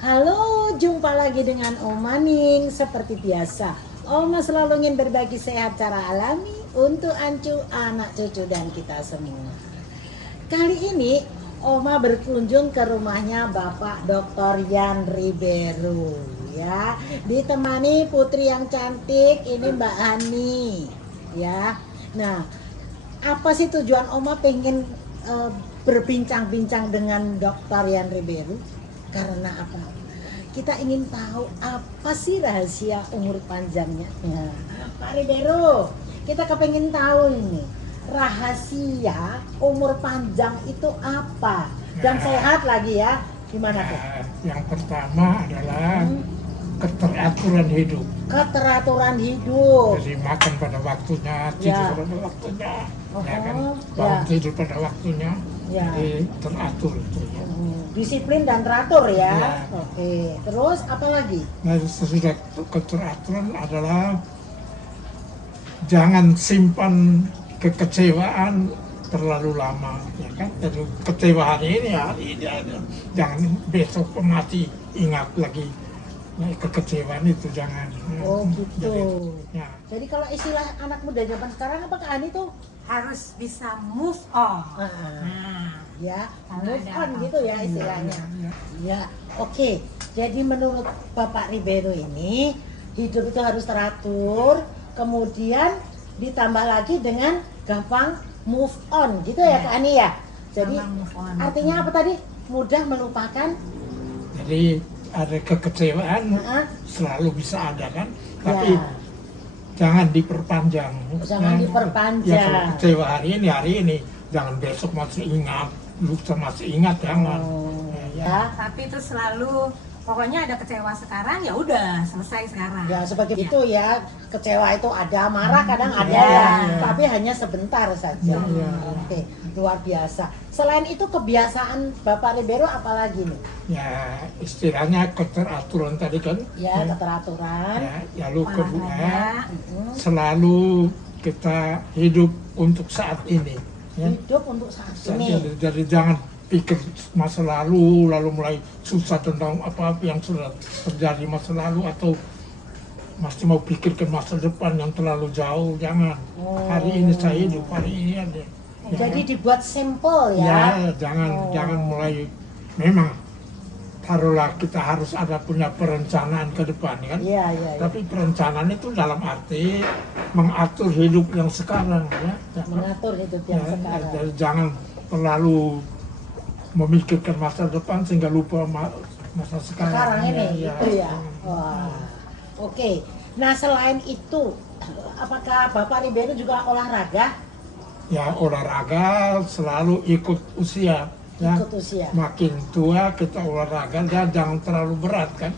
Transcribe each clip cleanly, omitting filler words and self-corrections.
Halo, jumpa lagi dengan Oma Ning. Seperti biasa, Oma selalu ingin berbagi sehat cara alami untuk Ancu, anak cucu dan kita semua. Kali ini Oma berkunjung ke rumahnya Bapak Dr. Yan Ribeiro, ya. Ditemani putri yang cantik, ini Mbak Hani, ya. Nah, apa sih tujuan Oma pengen berbincang-bincang dengan Dr. Yan Ribeiro? Karena apa? Kita ingin tahu apa sih rahasia umur panjangnya. Nah, Pak Ribeiro, kita kepengen tahu ini rahasia umur panjang itu apa? Dan sehat lagi ya, gimana tuh? Yang pertama adalah keteraturan hidup. Keteraturan hidup. Jadi makan pada waktunya, tidur pada waktunya, ya kan? Bangun tidur pada waktunya, jadi teratur itu. Ya. Disiplin dan teratur ya. Ya. Oke. Terus apa lagi? Nah, sesudah keteraturan adalah jangan simpan kekecewaan terlalu lama, ya kan? Jadi kecewa hari ini aja. Jangan besok mati ingat lagi kekecewaan itu, jangan. Oh gitu. Jadi kalau istilah anak muda zaman sekarang apa Kak Ani tuh? Harus bisa move on. Ya, move on gitu ya istilahnya. Ya, oke. Jadi menurut Bapak Ribeiro ini hidup itu harus teratur, kemudian ditambah lagi dengan gampang move on gitu ya Kak Ani ya. Jadi artinya apa tadi? Mudah melupakan. Jadi ada kekecewaan selalu bisa ada kan, tapi jangan diperpanjang. Jangan diperpanjang. Ya kalau kecewa hari ini, jangan besok masih ingat, lusa masih ingat, jangan. Tapi itu selalu pokoknya ada kecewa sekarang ya udah selesai sekarang. Ya seperti itu ya, kecewa itu ada, marah kadang ada ya, tapi hanya sebentar saja. Oke, luar biasa. Selain itu kebiasaan Bapak Ribeiro apalagi nih? Ya istilahnya keteraturan tadi kan. Ya keteraturan. Ya, lalu kedua selalu kita hidup untuk saat ini. Ya. Hidup untuk saat ini. Jadi jangan pikir masa lalu mulai susah tentang apa yang sudah terjadi masa lalu, atau masih mau pikirkan masa depan yang terlalu jauh, jangan. Hari ini saya hidup, hari ini ada. Jadi dibuat simple ya. Ya, jangan mulai, memang taruhlah kita harus ada punya perencanaan ke depan kan. Iya. Tapi perencanaan itu dalam arti mengatur hidup yang sekarang ya. Mengatur hidup yang sekarang. Jadi jangan terlalu memikirkan masa depan sehingga lupa masa sekarang. Sekarang ini gitu ya. Wah. Oke. Nah, selain itu apakah Bapak Ribeiro juga olahraga? Ya, olahraga selalu ikut usia. Ya. Ikut usia. Makin tua kita olahraga dan jangan terlalu berat kan.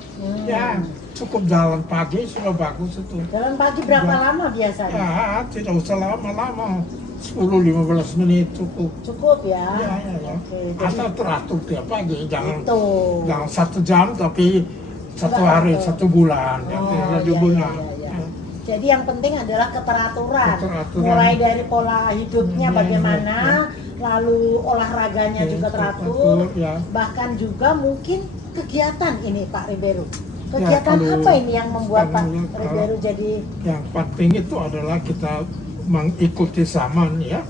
Ya, cukup jalan pagi sudah bagus itu. Jalan pagi berapa lama biasanya? Ya, tidak usah lama-lama. 10-15 menit cukup. Cukup ya. Ya. Oke, Asal teratur tiap pagi, jangan itu. jangan 1 jam tapi 1 hari, 1 bulan. Jadi yang penting adalah keteraturan. Mulai dari pola hidupnya bagaimana, lalu olahraganya juga teratur, bahkan juga mungkin kegiatan ini Pak Ribeiro. Kegiatan apa ini yang membuat Pak Ribeiro jadi? Yang penting itu adalah kita mengikuti zaman ya.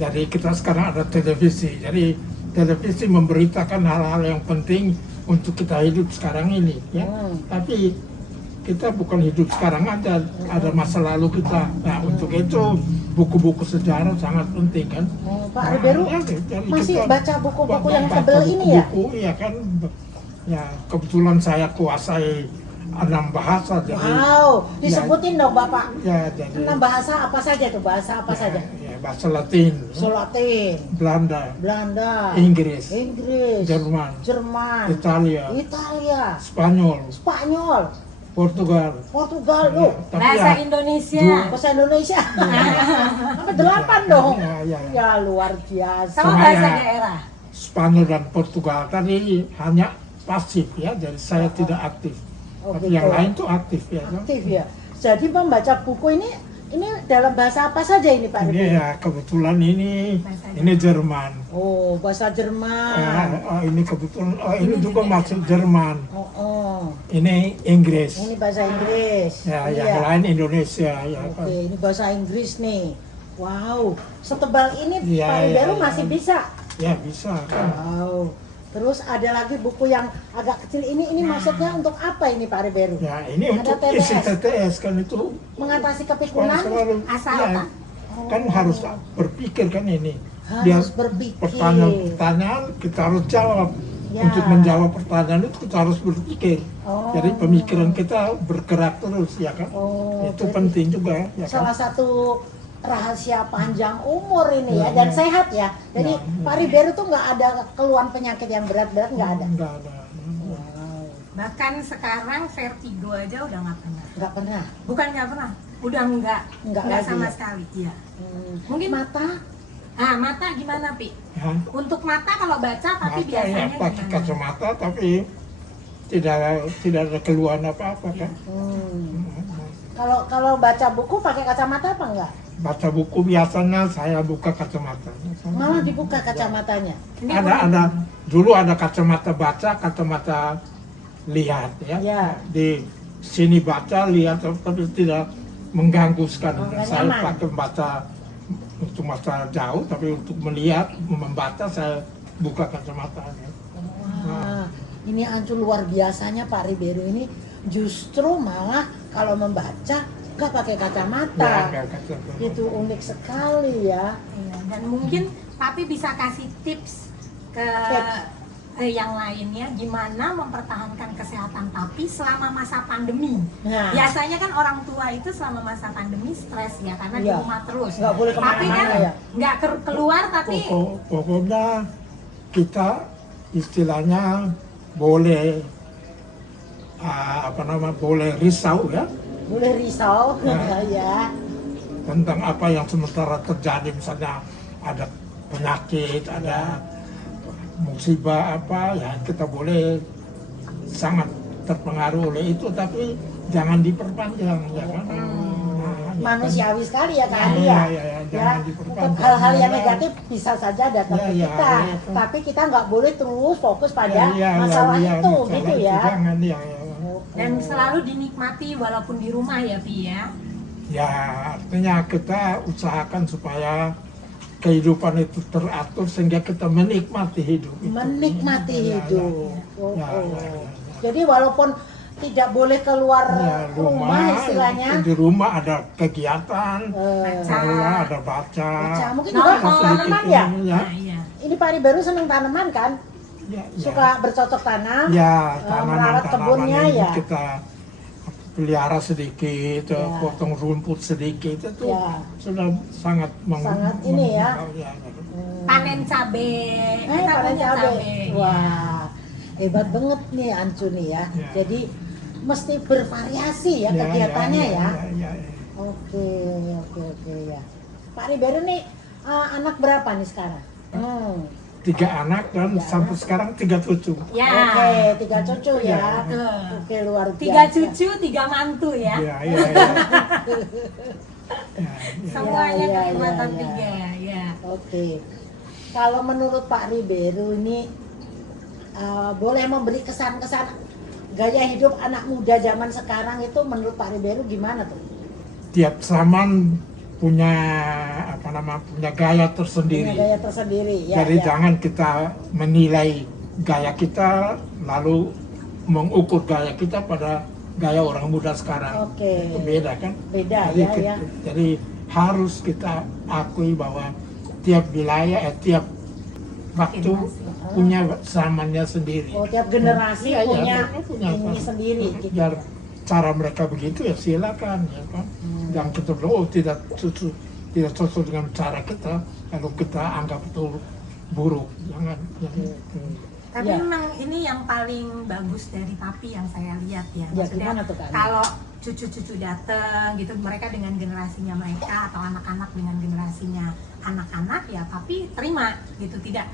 Jadi kita sekarang ada televisi. Jadi televisi memberitakan hal-hal yang penting untuk kita hidup sekarang ini ya. Tapi kita bukan hidup sekarang aja, ada masa lalu kita. Nah, untuk itu buku-buku sejarah sangat penting kan. Pak Ribeiro masih baca buku-buku yang tebel ini ya? Iya kan. Ya, kebetulan saya kuasai 6 bahasa. Jadi, disebutin dong Bapak. Ya, jadi 6 bahasa apa saja tuh? Bahasa apa saja? Ya, bahasa Latin. Latin. Belanda. Inggris. Jerman. Italia. Spanyol. Portugal loh. Bahasa Indonesia. Bahasa Indonesia. Sampai 8 dong. Ya luar biasa. Sama bahasa daerah. Spanyol dan Portugal tadi hanya pasif ya, jadi saya tidak aktif. Tapi yang lain tuh aktif ya. Aktif ya. Jadi membaca buku ini Ini dalam bahasa apa saja ini Pak Ini Ribeiro? ya kebetulan ini Jerman. Oh, bahasa Jerman. Ini kebetulan ini juga masuk Jerman. Oh. Ini Inggris. Ini bahasa Inggris. Ya, Iya. yang lain Indonesia ya. Oke, ini bahasa Inggris nih. Wow, setebal ini Iya, Pak Ribeiro iya, masih iya. bisa. Ya bisa kan. Wow. Terus ada lagi buku yang agak kecil ini maksudnya untuk apa ini Pak Ribeiro? Ya ini Ada untuk isi TTS kan itu Mengatasi kan kepikunan selalu Asal, ya, Pak. kan harus berpikir kan ini. Harus berpikir. Pertanyaan kita harus jawab. Ya. Untuk menjawab pertanyaan itu kita harus berpikir. Oh. Jadi pemikiran kita bergerak terus ya kan. Oh, Itu berarti penting juga ya salah kan. satu rahasia panjang umur ini ya, Ya, dan ya. sehat ya. Jadi Ya, ya. Pak Ribeiro tuh nggak ada keluhan penyakit yang berat-berat, nggak ada. Enggak ada. Wow. Bahkan sekarang vertigo aja udah nggak pernah. Nggak pernah. Bukan nggak pernah, udah Nggak lagi sama ya? sekali. Iya. Mungkin mata. Mata gimana Pi? Ya. Untuk mata kalau baca tapi Mata biasanya ya pakai gimana? kacamata tapi tidak ada keluhan apa-apa kan. Kalau baca buku pakai kacamata apa enggak? Baca buku biasanya saya buka kacamata. Malah dibuka kacamatanya. Ini Ada dulu ada kacamata baca, kacamata lihat ya. Ya. Di sini baca, lihat tapi tidak mengganggu sekali. Oh, nggak Saya nyaman. pakai baca untuk masa jauh, tapi untuk melihat, membaca saya buka kacamata. Wah, ini Ancu luar biasanya Pak Ribeiro ini justru malah kalau membaca nggak pakai kacamata. Ya, nggak kacamata. Itu unik sekali ya. Iya, dan mungkin Papi bisa kasih tips ke yang lainnya gimana mempertahankan kesehatan Papi selama masa pandemi. Nah. Biasanya kan orang tua itu selama masa pandemi stres ya karena di Iya. rumah terus. Nggak boleh Papi kan kemana-mana ya. nggak keluar tapi Pokoknya kita istilahnya boleh boleh risau ya Boleh risau ya. tentang apa yang sementara terjadi, misalnya ada penyakit, ada musibah apa ya, kita boleh sangat terpengaruh oleh itu, tapi jangan diperpanjang ya kan. Manusiawi sekali ya Kak Andi Ya, ya. ya, Ya, jangan untuk diperpanjang. hal-hal yang negatif bisa saja datang Ya, ke ya, kita, ya. tapi kita nggak boleh terus fokus pada Ya, masalah itu, masalah gitu itu ya. jangan ya. dan selalu dinikmati walaupun di rumah ya Pi ya. Ya, artinya kita usahakan supaya kehidupan itu teratur sehingga kita menikmati hidup itu. Menikmati Ya, ya, hidup. ya, ya, ya. Jadi walaupun tidak boleh keluar Ya, rumah istilahnya, di rumah ada kegiatan, Baca. ada baca. baca. Mungkin juga Nonton. tanaman ya. Ya, Nah, iya. Ini Pak Ribeiro seneng tanaman kan? ya, Suka bercocok tanam. ya, merawat kebunnya ini ya. kita pelihara sedikit, Ya. potong rumput sedikit, itu Ya. sudah sangat Sangat ini ya. ya. Panen cabe. Kita Panen punya cabe. Wah, hebat banget nih Ancu nih ya. Ya. Jadi mesti bervariasi ya kegiatannya ya. Ya. Oke ya. Pak Ribeiro nih anak berapa nih sekarang? 3 anak dan Tiga sampai anak. sekarang 3 cucu. Ya. Oke, 3 cucu ya. Ya. Tuh. Oke, luar biasa. 3 cucu, 3 mantu ya. Ya. Semuanya Ya, ya, kenikmatan ya, ya. 3 ya. Oke. Kalau menurut Pak Ribeiro ini boleh memberi kesan-kesan gaya hidup anak muda zaman sekarang itu menurut Pak Ribeiro gimana tuh? Tiap zaman punya punya gaya tersendiri. Punya gaya tersendiri ya. Jadi ya. jangan kita menilai gaya kita lalu mengukur gaya kita pada gaya orang muda sekarang. Oke. Itu beda kan? Beda Jadi, ya. jadi harus kita akui bahwa tiap wilayah, tiap waktu punya zamannya sendiri. Oh, tiap generasi Iya, iya, punya mereka punya ini apa. sendiri gitu. Biar cara mereka begitu ya silakan ya kan. Yang kita bilang tidak cocok dengan cara kita, lalu kita anggap itu buruk. Jangan. Tapi Ya. memang ini yang paling bagus dari Papi yang saya lihat ya. Ya, Maksudnya gimana tuh, Kak? kalau cucu-cucu datang gitu, mereka dengan generasinya mereka atau anak-anak dengan generasinya anak-anak ya, Papi terima gitu, tidak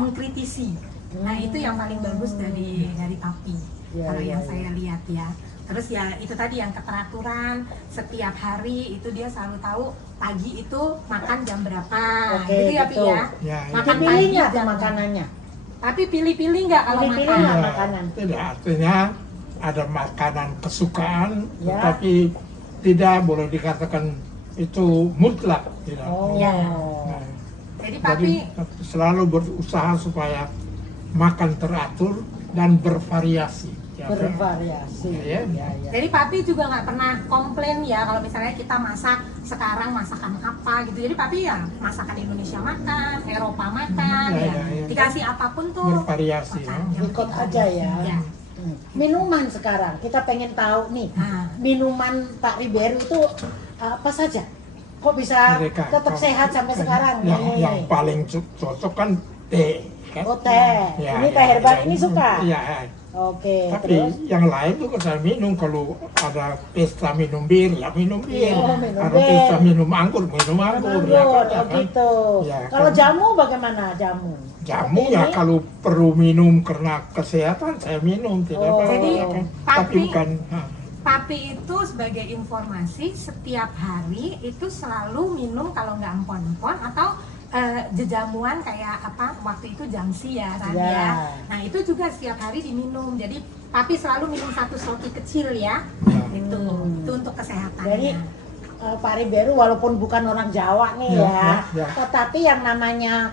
mengkritisi. Nah itu yang paling bagus dari papi, Ya, kalau ya, yang ya. saya lihat ya. Terus ya itu tadi yang keteraturan, setiap hari itu dia selalu tahu pagi itu makan jam berapa, Oke, gitu ya Pi betul. ya. Ya, Makan Dipilih pagi nggak tuh jam- makanannya? Tapi pilih-pilih nggak kalau Pilih-pilih makan? nggak? Ya, makanan. tidak, artinya ada makanan kesukaan, Ya. tapi tidak boleh dikatakan itu mutlak. Tidak. Oh. Ya. Nah, Jadi jadi papi selalu berusaha supaya makan teratur dan bervariasi. Ya, Bervariasi. Ya, Ya, ya. Jadi papi juga nggak pernah komplain ya kalau misalnya kita masak sekarang masakan apa gitu. Jadi papi ya masakan Indonesia makan, Eropa makan, Ya, ya, ya, ya. dikasih apapun tuh bervariasi. makan. Ya. Yang Ikut penting aja ya. Ya. Minuman sekarang kita pengen tahu nih, Nah, minuman Pak Ribeiro itu apa saja? Kok bisa Mereka, tetap kalau- sehat sampai sekarang? Yang paling cocok kan teh. Kan? Oh, teh. Ya, Ini ya, teh herbal ya. ini suka? Iya. Oke, Tapi terus? yang lain juga saya minum. Kalau ada pesta minum bir, ya minum bir. Oh, minum Ada bir. pesta minum anggur, minum anggur. Anggur, Ya, oh kan? gitu. Ya, Kalau kan. jamu bagaimana jamu? Jamu Seperti ya ini? kalau perlu minum karena kesehatan saya minum tidak Oh. apa-apa. Jadi, Tapi papi- bukan papi itu sebagai informasi setiap hari itu selalu minum kalau nggak empon-empon atau jejamuan kayak apa waktu itu jangsi ya tadi Ya. ya. Nah itu juga setiap hari diminum. Jadi papi selalu minum satu sloki kecil ya. Ya. Itu untuk kesehatannya. Jadi Pak Ribeiro walaupun bukan orang Jawa nih Ya, ya. tetapi yang namanya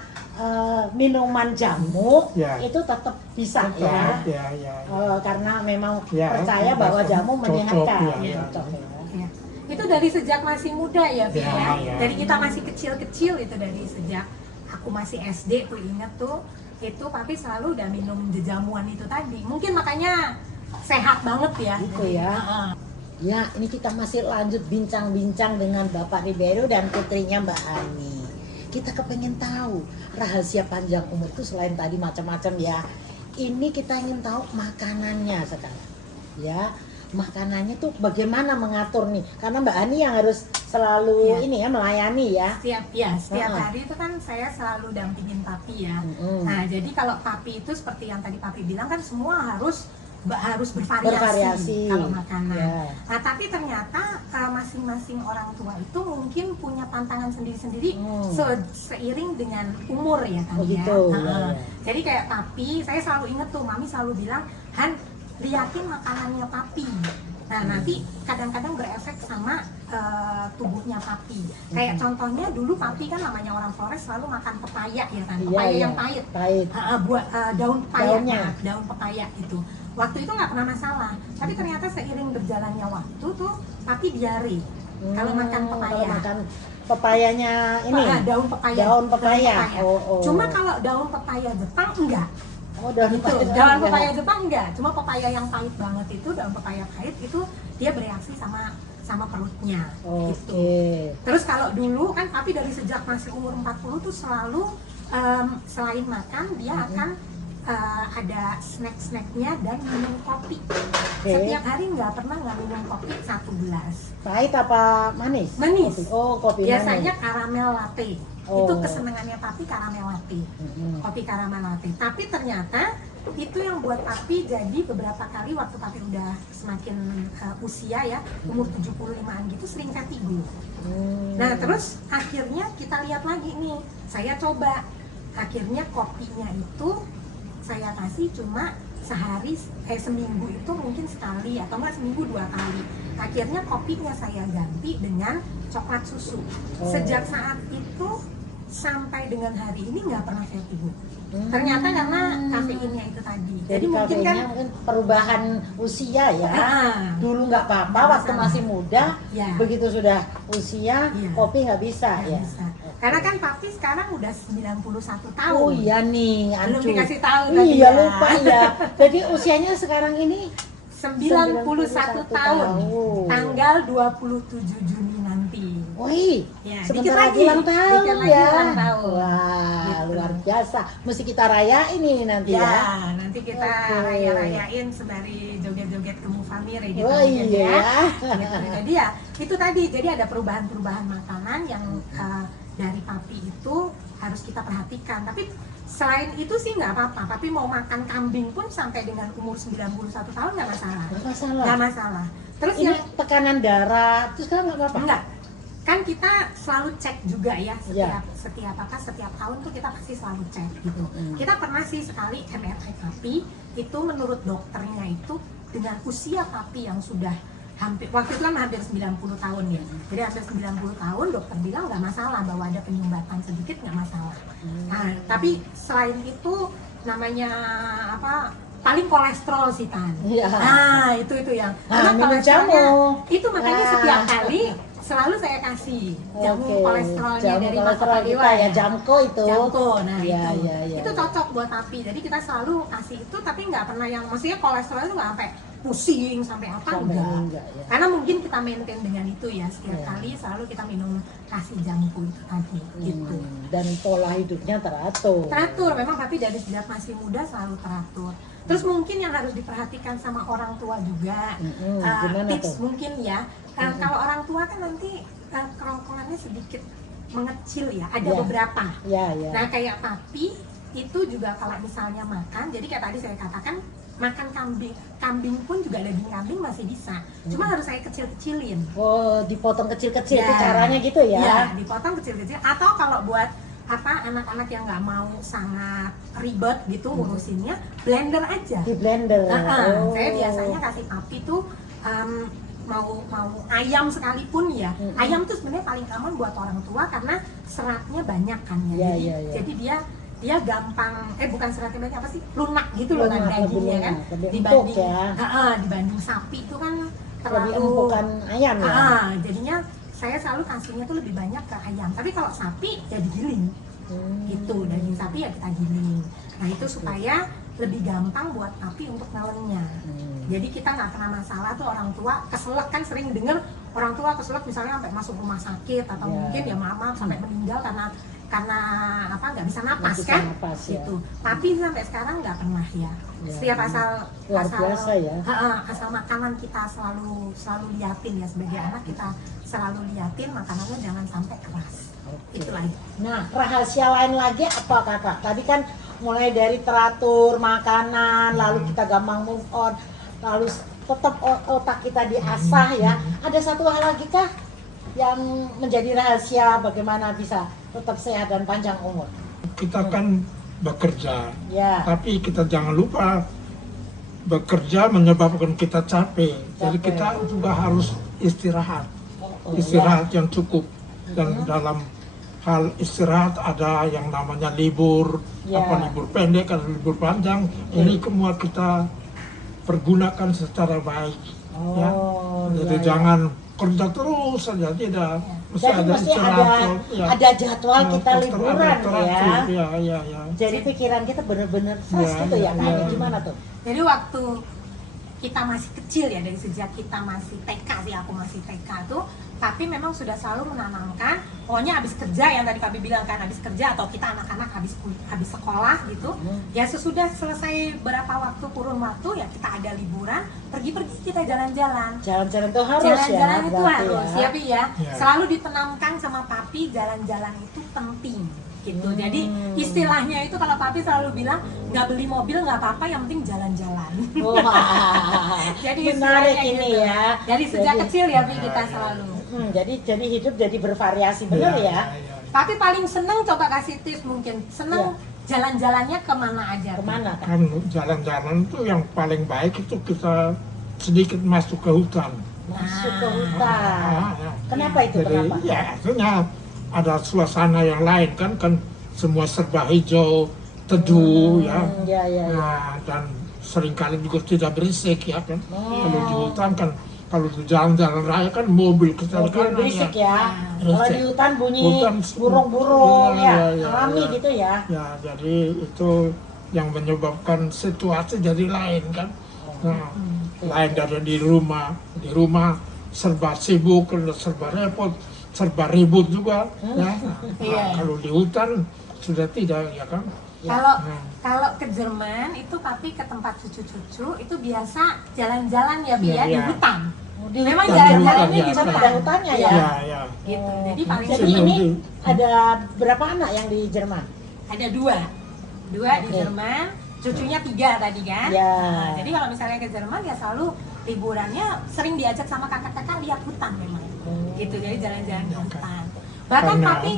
minuman jamu Ya. itu tetap bisa Tetap, ya. ya. Karena memang Ya, percaya ya, bahwa cocok, jamu menyehatkan. ya. Cocok, ya. Ya. Itu dari sejak masih muda ya, Pi, Ya, ya. ya. Dari kita masih kecil-kecil itu dari sejak aku masih SD tuh inget tuh itu papi selalu udah minum jejamuan itu tadi. Mungkin makanya sehat banget ya. Gitu ya. Heeh. Ya, ini kita masih lanjut bincang-bincang dengan Bapak Ribeiro dan putrinya Mbak Ani. Kita kepengen tahu rahasia panjang umur itu selain tadi macam-macam ya. Ini kita ingin tahu makanannya sekarang. Ya, makanannya tuh bagaimana mengatur nih? Karena Mbak Ani yang harus selalu Ya. ini ya melayani ya. Setiap Heeh. hari itu kan saya selalu dampingin papi ya. Mm-mm. Nah, jadi kalau papi itu seperti yang tadi papi bilang kan semua harus bervariasi, Bervariasi. kalau makanan. Ya. Nah, tapi ternyata masing-masing orang tua itu mungkin punya pantangan sendiri-sendiri seiring dengan umur ya kan Oh, ya. gitu, Heeh. ya, ya. Jadi kayak papi, saya selalu inget tuh, mami selalu bilang, Han, liatin makanannya papi. Nah, nanti kadang-kadang berefek sama tubuhnya papi. Kayak contohnya dulu papi kan namanya orang Flores selalu makan pepaya ya kan, Iya, pepaya iya. yang pahit. Pahit. Buat daun pepaya, Daunnya. daun pepaya itu. Waktu itu nggak pernah masalah, tapi ternyata seiring berjalannya waktu tuh papi diare. Kalau makan pepaya. Kalau makan pepayanya ini. Daun pepaya. Daun pepaya. Oh, oh. Cuma kalau daun pepaya Jepang enggak. Oh, daun Gitu. pepaya. Daun pepaya Jepang enggak. Cuma pepaya yang pahit banget itu, daun pepaya pahit itu dia bereaksi sama perutnya. Oke. Gitu. Terus kalau dulu kan papi dari sejak masih umur 40 tuh selalu selain makan dia akan ada snack-snacknya dan minum kopi. Oke. Setiap hari nggak pernah nggak minum kopi 1 gelas. Pahit apa manis? Manis. Kopi. Oh, kopi Biasanya manis. karamel latte. Oh. Itu kesenangannya papi karamel latte. Mm-mm. Kopi karamel latte. Tapi ternyata itu yang buat papi jadi beberapa kali waktu papi udah semakin usia ya, umur 75-an gitu sering fatigue. Nah, terus akhirnya kita lihat lagi nih. Saya coba. Akhirnya kopinya itu saya kasih cuma seminggu itu mungkin sekali atau enggak seminggu 2 kali. Akhirnya kopinya saya ganti dengan coklat susu. Oh. Sejak saat itu sampai dengan hari ini nggak pernah vertigo. Ternyata karena kafeinnya itu tadi. Jadi mungkin kan mungkin perubahan usia ya. Dulu nggak apa-apa Nggak waktu masalah. masih muda, Ya. begitu sudah usia Iya. kopi nggak bisa nggak ya. bisa. Karena kan papi sekarang udah 91 tahun. Oh iya nih, Belum Ancu. dikasih tahu tadi Iya ya. lupa ya. Jadi usianya sekarang ini 91 tahun. Tanggal 27 Juni nanti. Wih, Ya, sebentar dikit lagi ulang tahun dikit lagi ya. ulang tahun. Wah, Gitu. luar biasa. Mesti kita rayain ini nanti ya. Ya, nanti kita Oke. raya-rayain sembari joget-joget ke Mufamire gitu. Oh mungkin iya. Gitu. Jadi ya, itu tadi. Jadi ada perubahan-perubahan makanan yang dari papi itu harus kita perhatikan. Tapi Selain itu sih nggak apa-apa, tapi mau makan kambing pun sampai dengan umur 91 tahun nggak masalah. Nggak masalah. Terus ini yang tekanan darah, terus kan nggak apa-apa? enggak, kan kita selalu cek juga ya setiap tahun tuh kita pasti selalu cek gitu. Kita pernah sih sekali MRI papi, itu menurut dokternya itu dengan usia papi yang sudah waktu itu kan hampir 90 tahun ya. Jadi hampir 90 tahun dokter bilang nggak masalah bahwa ada penyumbatan sedikit, nggak masalah. Nah, tapi selain itu namanya apa? Paling kolesterol sih Tan. Iya. Nah, itu yang. Karena minum kolesterolnya jamu. itu makanya setiap kali selalu saya kasih jamu kolesterolnya jamu dari kolesterol Mata kita ya, Jamko itu. Jamko, nah ya, itu. Ya, ya, itu cocok buat papi. Jadi kita selalu kasih itu, tapi nggak pernah yang maksudnya kolesterol itu nggak sampai pusing sampai apa enggak. Ya. Karena mungkin kita maintain dengan itu ya, setiap Ya. kali selalu kita minum kasih Jamko itu tadi gitu. Dan pola hidupnya teratur. Teratur, memang papi dari sejak masih muda selalu teratur. Terus mungkin yang harus diperhatikan sama orang tua juga, tips tuh? Mungkin ya, kalau orang tua kan nanti kerongkongannya sedikit mengecil ya, ada beberapa. Nah kayak papi itu juga kalau misalnya makan, jadi kayak tadi saya katakan makan kambing pun juga daging kambing masih bisa, cuma harus saya kecil-kecilin. Oh, dipotong kecil-kecil itu caranya gitu ya? Iya, dipotong kecil-kecil. Atau kalau buat anak-anak yang nggak mau sangat ribet gitu ngurusinnya, blender aja. Di blender. Saya biasanya kasih papi tuh mau ayam sekalipun ya. Ayam tuh sebenarnya paling aman buat orang tua karena seratnya banyak kan ya. Jadi dia gampang, bukan seratnya banyak, apa sih, lunak gitu loh kan dagingnya kan, dibanding sapi itu kan terlalu bukan ayam ya. Jadinya saya selalu kasihnya tuh lebih banyak ke ayam, tapi kalau sapi ya digiling gitu, daging sapi ya kita giling. Nah itu supaya lebih gampang buat papi untuk nelennya. Jadi kita nggak pernah masalah tuh orang tua keselak, kan sering denger orang tua keselak misalnya sampai masuk rumah sakit atau mungkin ya maaf sampai meninggal karena apa, nggak bisa napas kan gitu. Tapi sampai sekarang nggak pernah ya. Setiap asal makanan kita selalu liatin ya, sebagai anak kita selalu liatin makanannya jangan sampai keras. Itu lagi. Nah, rahasia lain lagi apa kakak? Tadi kan mulai dari teratur makanan, lalu kita gampang move on, lalu tetap otak kita diasah ya. Ada satu hal lagi kah yang menjadi rahasia bagaimana bisa tetap sehat dan panjang umur? Kita kan bekerja, tapi kita jangan lupa bekerja menyebabkan kita capek. Jadi kita juga harus istirahat, yang cukup. Dan dalam hal istirahat ada yang namanya libur, libur pendek atau libur panjang. Ini semua kita pergunakan secara baik. Jadi jangan kerja terus saja, tidak. Mesti ada jadwal kita liburan ya. Jadi pikiran kita benar-benar fresh gitu ya. Gimana tuh? Jadi waktu kita masih kecil ya, dari sejak kita masih TK sih, aku masih TK tuh, tapi memang sudah selalu menanamkan, pokoknya habis kerja yang tadi Papi bilang kan, habis kerja atau kita anak-anak habis sekolah gitu, ya sesudah selesai berapa waktu kurun waktu ya kita ada liburan, pergi-pergi kita jalan-jalan. Jalan-jalan itu harus jalan-jalan itu harus ya Pi ya. Selalu ditanamkan sama Papi, jalan-jalan itu penting gitu. Jadi istilahnya itu kalau Papi selalu bilang nggak beli mobil nggak apa-apa, yang penting jalan-jalan. Jadi menarik ini gitu. Ya. Jadi sejak kecil ya Pi kita selalu. Jadi hidup jadi bervariasi benar ya. Papi paling seneng, coba kasih tips mungkin, seneng jalan-jalannya kemana aja? Kemana kan? Jalan-jalan itu yang paling baik itu kita sedikit masuk ke hutan. Masuk ke hutan. Kenapa itu? Jadi, kenapa? Ya artinya ada suasana yang lain kan semua serba hijau, teduh ya. Nah, dan seringkali juga tidak berisik ya kan. Kalau di hutan kan, kalau di jalan-jalan raya kan mobil kesana berisik ya. Kalau di hutan bunyi burung-burung alami gitu ya. Ya, jadi itu yang menyebabkan situasi jadi lain kan. Nah, lain dari di rumah serba sibuk, serba repot, serba ribut juga ya. Kalau di hutan sudah tidak ya kan. Kalau ke Jerman itu Papi ke tempat cucu-cucu itu biasa jalan-jalan ya Bi ya, di hutan. Memang jalan-jalannya di sana ada hutannya ya. Gitu. Jadi paling ini ada berapa anak yang di Jerman? Ada 2 di Oke. Jerman, cucunya 3 tadi kan. Ya. Nah, jadi kalau misalnya ke Jerman ya selalu liburannya sering diajak sama kakak-kakak lihat hutan memang. Gitu, jadi jalan-jalan ke hutan. Bahkan Karena papi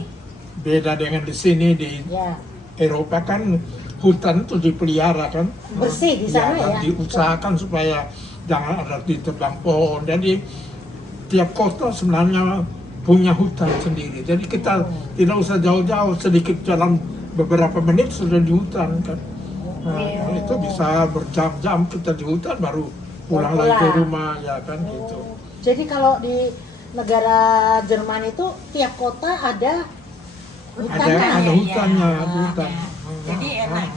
beda dengan di sini di Ya, Eropa kan hutan itu dipelihara kan. bersih di sana dan ya. diusahakan supaya jangan ada ditebang pohon. Jadi tiap kota sebenarnya punya hutan sendiri. Jadi kita tidak usah jauh-jauh, sedikit jalan beberapa menit sudah di hutan kan. Nah, itu bisa berjam-jam kita di hutan baru pulang lagi ke Pulang. rumah ya kan gitu. Jadi kalau di negara Jerman itu tiap kota ada hutannya. Ada ya, hutannya, ya. hutan. Jadi enak.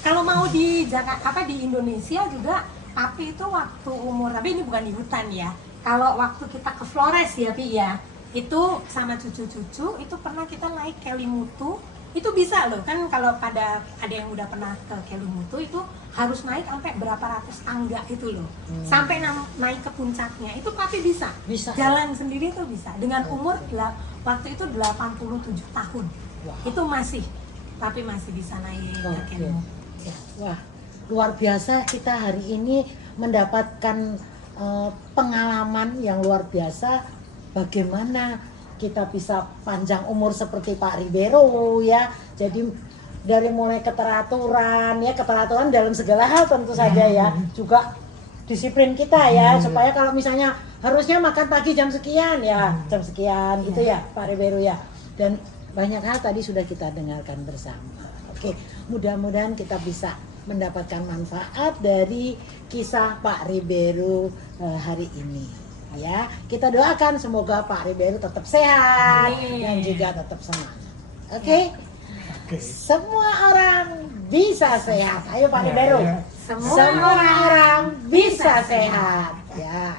Kalau mau di Jakarta apa di Indonesia juga, papi itu waktu umur, tapi ini bukan di hutan ya. Kalau waktu kita ke Flores ya, Pi ya, itu sama cucu-cucu itu pernah kita naik Kelimutu. Itu bisa loh kan, kalau pada ada yang udah pernah ke Kelimutu itu harus naik sampai berapa ratus tangga itu loh, sampai naik ke puncaknya itu papi bisa. Bisa. Jalan sendiri tuh bisa dengan umur waktu itu 87 tahun. Wah. Itu masih tapi masih bisa naik ke Oke. Kelimutu. Wah, luar biasa kita hari ini mendapatkan pengalaman yang luar biasa bagaimana kita bisa panjang umur seperti Pak Ribeiro ya. Jadi dari mulai keteraturan ya, keteraturan dalam segala hal tentu saja ya. Juga disiplin kita ya, supaya kalau misalnya harusnya makan pagi jam sekian ya, jam sekian gitu ya Pak Ribeiro ya. Dan banyak hal tadi sudah kita dengarkan bersama. Oke, mudah-mudahan kita bisa mendapatkan manfaat dari kisah Pak Ribeiro hari ini. Ya, kita doakan semoga Pak Ribeiro tetap sehat dan juga tetap semangat. Oke? Oke. Semua orang bisa sehat. Ayo Pak Ya, Ribeiro. ya. Semua orang bisa sehat. Ya.